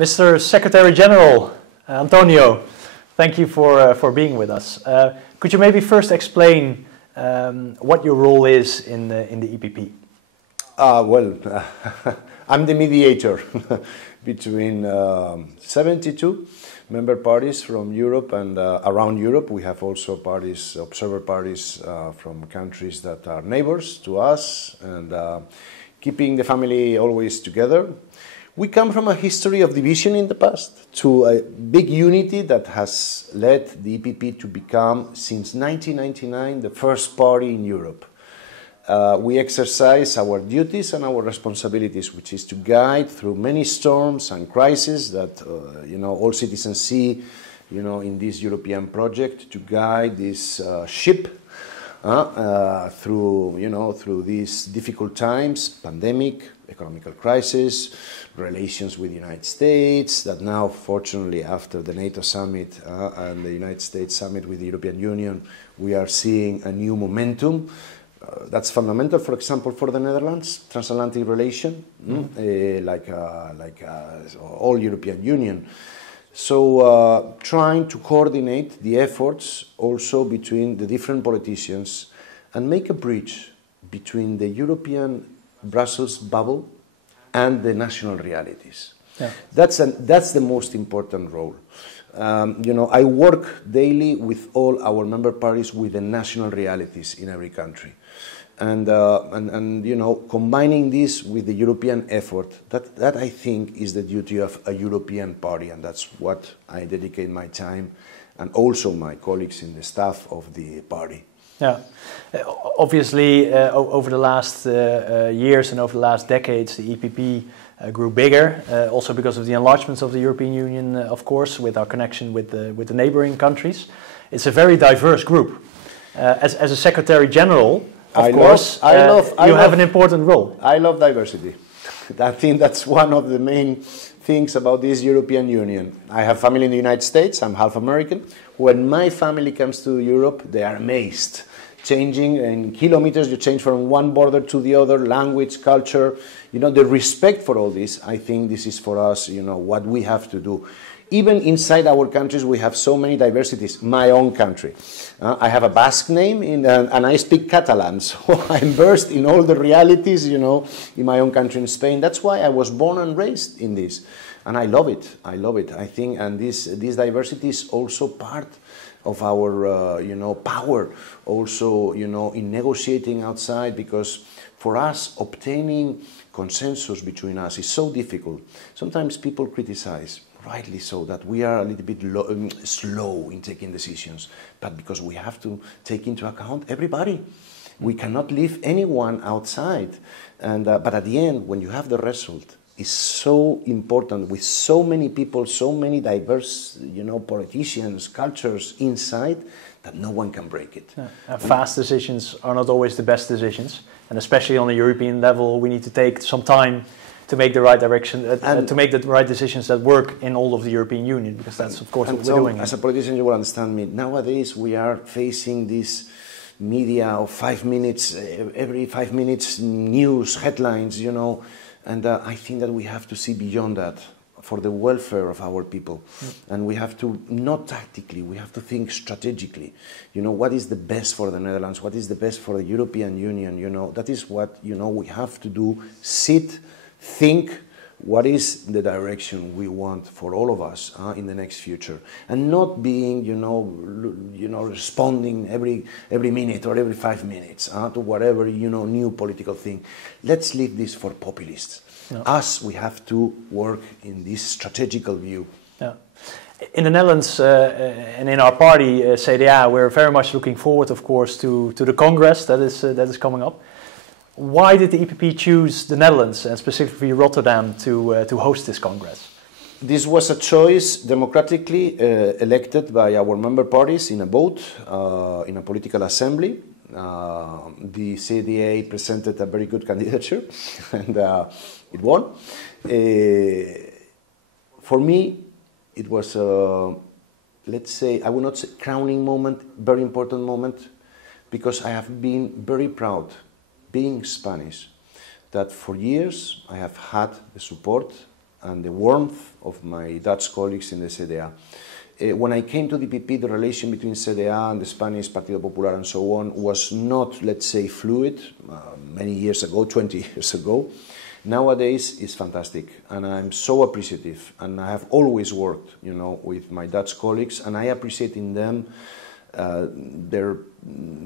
Mr. Secretary General Antonio, thank you for being with us. Could you maybe first explain what your role is in the EPP? I'm the mediator between 72 member parties from Europe and around Europe. We have also parties, observer parties from countries that are neighbors to us, and keeping the family always together. We come from a history of division in the past to a big unity that has led the EPP to become, since 1999, the first party in Europe. We exercise our duties and our responsibilities, which is to guide through many storms and crises that all citizens see in this European project, to guide this ship through these difficult times, pandemic, economical crisis, relations with the United States, that now, fortunately, after the NATO summit and the United States summit with the European Union, we are seeing a new momentum. That's fundamental, for example, for the Netherlands, transatlantic relation, like all European Union. So trying to coordinate the efforts also between the different politicians and make a bridge between the European Brussels bubble and the national realities. Yeah. That's the most important role. I work daily with all our member parties with the national realities in every country. And combining this with the European effort, that I think is the duty of a European party, and that's what I dedicate my time, and also my colleagues in the staff of the party. Yeah, obviously over the last years and over the last decades, the EPP grew bigger, also because of the enlargements of the European Union, of course, with our connection with the neighboring countries. It's a very diverse group. As a Secretary General, of course, you have an important role. I love diversity. I think that's one of the main things about this European Union. I have family in the United States. I'm half American. When my family comes to Europe, they are amazed. Changing in kilometers, you change from one border to the other, language, culture, the respect for all this. I think this is for us, what we have to do. Even inside our countries, we have so many diversities. My own country. I have a Basque name and I speak Catalan, so I'm versed in all the realities, in my own country in Spain. That's why I was born and raised in this. And I love it. I love it. I think, and this diversity is also part of our, power, also, in negotiating outside, because for us, obtaining consensus between us is so difficult. Sometimes people criticize, rightly so, that we are a little bit slow in taking decisions, but because we have to take into account everybody. We cannot leave anyone outside. And, but at the end, when you have the result, is so important with so many people, so many diverse, politicians, cultures inside, that no one can break it. Yeah. Fast decisions are not always the best decisions, and especially on a European level, we need to take some time to make the right direction, and to make the right decisions that work in all of the European Union, because that's of course what we're doing. As a politician, you will understand me. Nowadays, we are facing this media of 5 minutes, every 5 minutes, news, headlines, And I think that we have to see beyond that for the welfare of our people. And we have to, not tactically, we have to think strategically. What is the best for the Netherlands? What is the best for the European Union? That is what, we have to do. Sit, think, what is the direction we want for all of us in the next future? And not being, responding every minute or every 5 minutes to whatever, new political thing. Let's leave this for populists. No. Us, we have to work in this strategical view. Yeah. In the Netherlands and in our party, CDA, we're very much looking forward, of course, to the Congress that is coming up. Why did the EPP choose the Netherlands, and specifically Rotterdam, to host this Congress? This was a choice democratically elected by our member parties in a vote, in a political assembly. The CDA presented a very good candidature, and it won. For me, it was, let's say, I would not say crowning moment, very important moment, because I have been very proud, being Spanish, that for years I have had the support and the warmth of my Dutch colleagues in the CDA. When I came to the EPP, the relation between CDA and the Spanish Partido Popular and so on was not, let's say, fluid many years ago, 20 years ago. Nowadays, it's fantastic, and I'm so appreciative, and I have always worked, with my Dutch colleagues, and I appreciate in them their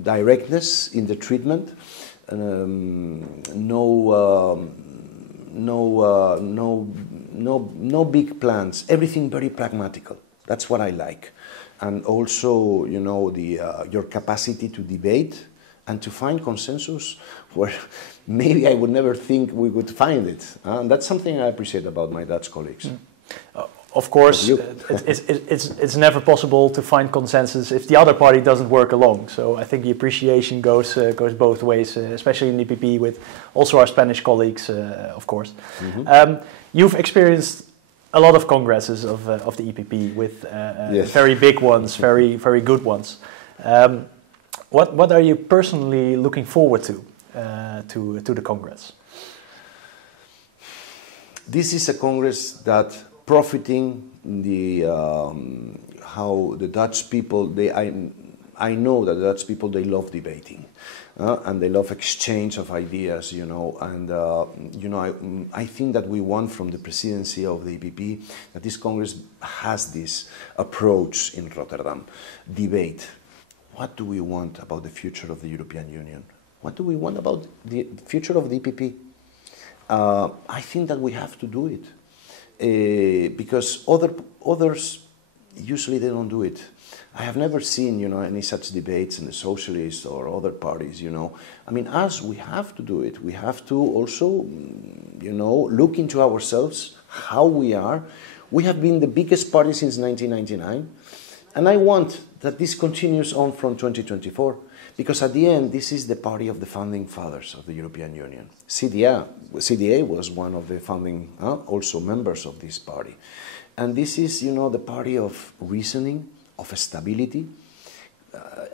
directness in the treatment, no big plans, everything very pragmatical. That's what I like. And also, your capacity to debate and to find consensus where maybe I would never think we would find it. And that's something I appreciate about my Dutch colleagues. Of course, it's never possible to find consensus if the other party doesn't work along. So I think the appreciation goes both ways, especially in the EPP with also our Spanish colleagues, of course. Mm-hmm. You've experienced a lot of congresses of the EPP with yes. Very big ones, very good ones. What are you personally looking forward to the Congress? This is a Congress that profiting how the Dutch people, I know that the Dutch people, they love debating. And they love exchange of ideas, and I think that we want from the presidency of the EPP that this Congress has this approach in Rotterdam. Debate. What do we want about the future of the European Union? What do we want about the future of the EPP? I think that we have to do it because others usually they don't do it. I have never seen, any such debates in the socialists or other parties, I mean, us, we have to do it. We have to also, look into ourselves, how we are. We have been the biggest party since 1999. And I want that this continues on from 2024. Because at the end, this is the party of the founding fathers of the European Union. CDA was one of the founding, also members of this party. And this is, the party of reasoning, of stability,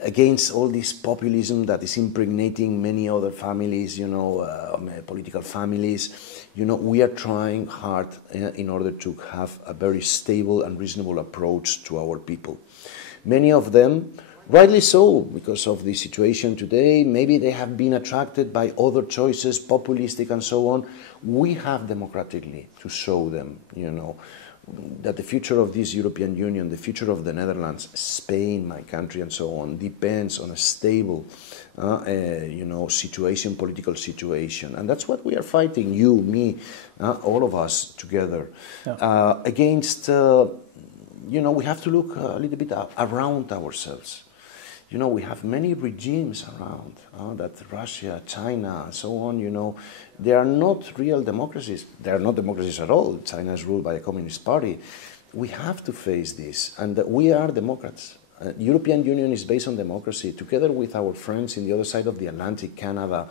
against all this populism that is impregnating many other families, political families. We are trying hard in order to have a very stable and reasonable approach to our people. Many of them, rightly so, because of the situation today, maybe they have been attracted by other choices, populistic and so on. We have democratically to show them, that the future of this European Union, the future of the Netherlands, Spain, my country, and so on, depends on a stable, situation, political situation. And that's what we are fighting, you, me, all of us together, against, we have to look a little bit around ourselves. We have many regimes around, that Russia, China, and so on, they are not real democracies. They are not democracies at all. China is ruled by a communist party. We have to face this, and we are democrats. European Union is based on democracy, together with our friends in the other side of the Atlantic, Canada,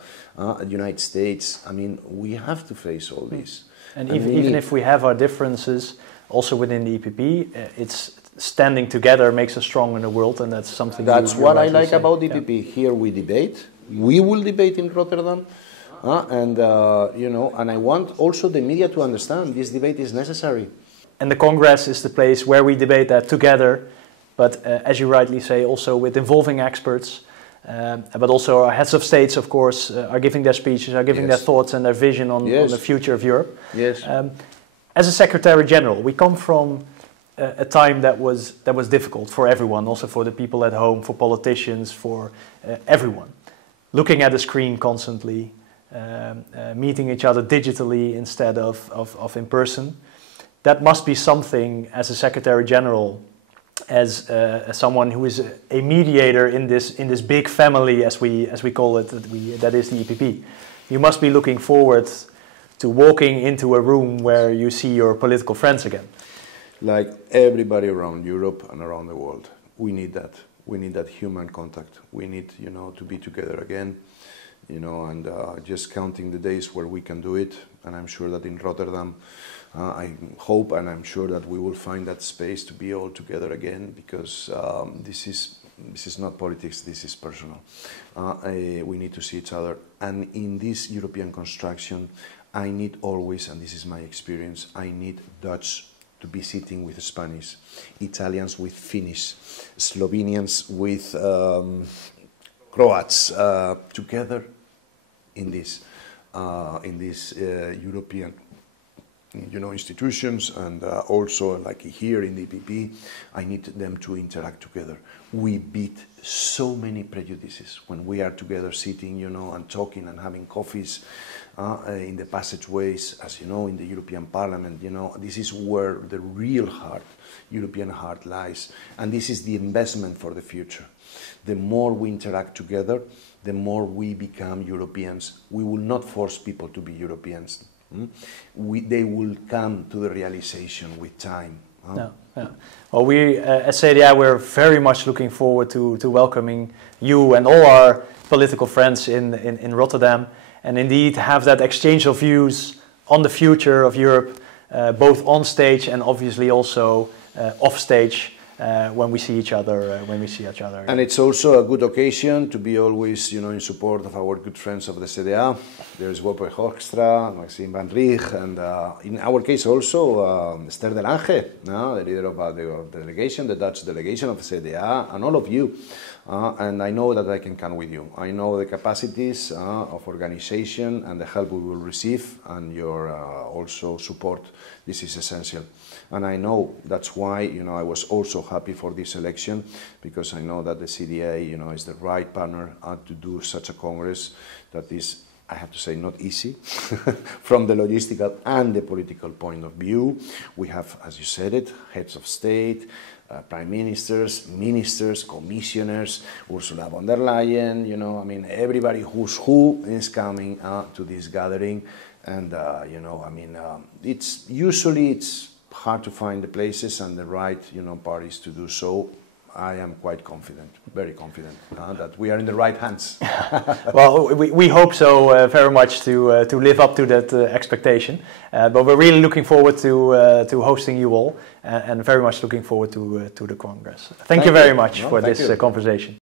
United States. I mean, we have to face all this. And even if we have our differences, also within the EPP, it's standing together makes us strong in the world, and that's something. That's what I like about the EPP. Yeah. Here we debate. We will debate in Rotterdam, and I want also the media to understand this debate is necessary. And the Congress is the place where we debate that together, but as you rightly say, also with involving experts, but also our heads of states, of course, are giving their speeches, are giving their thoughts and their vision on the future of Europe. Yes. As a Secretary General, we come from a time that was difficult for everyone, also for the people at home, for politicians, for everyone. Looking at the screen constantly, meeting each other digitally instead of in person. That must be something as a Secretary General, as someone who is a mediator in this big family, as we call it, that is the EPP. You must be looking forward to walking into a room where you see your political friends again. Like everybody around Europe and around the world, we need that. We need that human contact. We need, to be together again, and just counting the days where we can do it. And I'm sure that in Rotterdam, I hope and I'm sure that we will find that space to be all together again, because this is not politics, this is personal. We need to see each other. And in this European construction, I need always, and this is my experience, I need Dutch to be sitting with Spanish, Italians with Finnish, Slovenians with Croats, together in this European, institutions, and also like here in the EPP, I need them to interact together. We beat so many prejudices when we are together sitting, and talking and having coffees in the passageways, as you know, in the European Parliament. This is where the real heart, European heart, lies, and this is the investment for the future. The more we interact together, the more we become Europeans. We will not force people to be Europeans. They will come to the realization with time. Yeah. Well, we as CDA, we're very much looking forward to welcoming you and all our political friends in Rotterdam, and indeed have that exchange of views on the future of Europe, both on stage and obviously also off stage. When we see each other, And it's also a good occasion to be always, in support of our good friends of the CDA. There's Wopke Hoekstra, Maxime Van Rieg, and in our case also Esther de Lange, the leader of the delegation, the Dutch delegation of the CDA, and all of you. And I know that I can count with you. I know the capacities of organization and the help we will receive, and your also support. This is essential. And I know that's why, I was also happy for this election, because I know that the CDA, is the right partner to do such a Congress that is, I have to say, not easy from the logistical and the political point of view. We have, as you said it, heads of state, prime ministers, ministers, commissioners, Ursula von der Leyen, everybody who's who is coming to this gathering. And, it's hard to find the places and the right, parties to do so. I am quite confident, very confident, that we are in the right hands. Well, we hope so very much to live up to that expectation. But we're really looking forward to hosting you all, and very much looking forward to the Congress. Thank you very much for this conversation.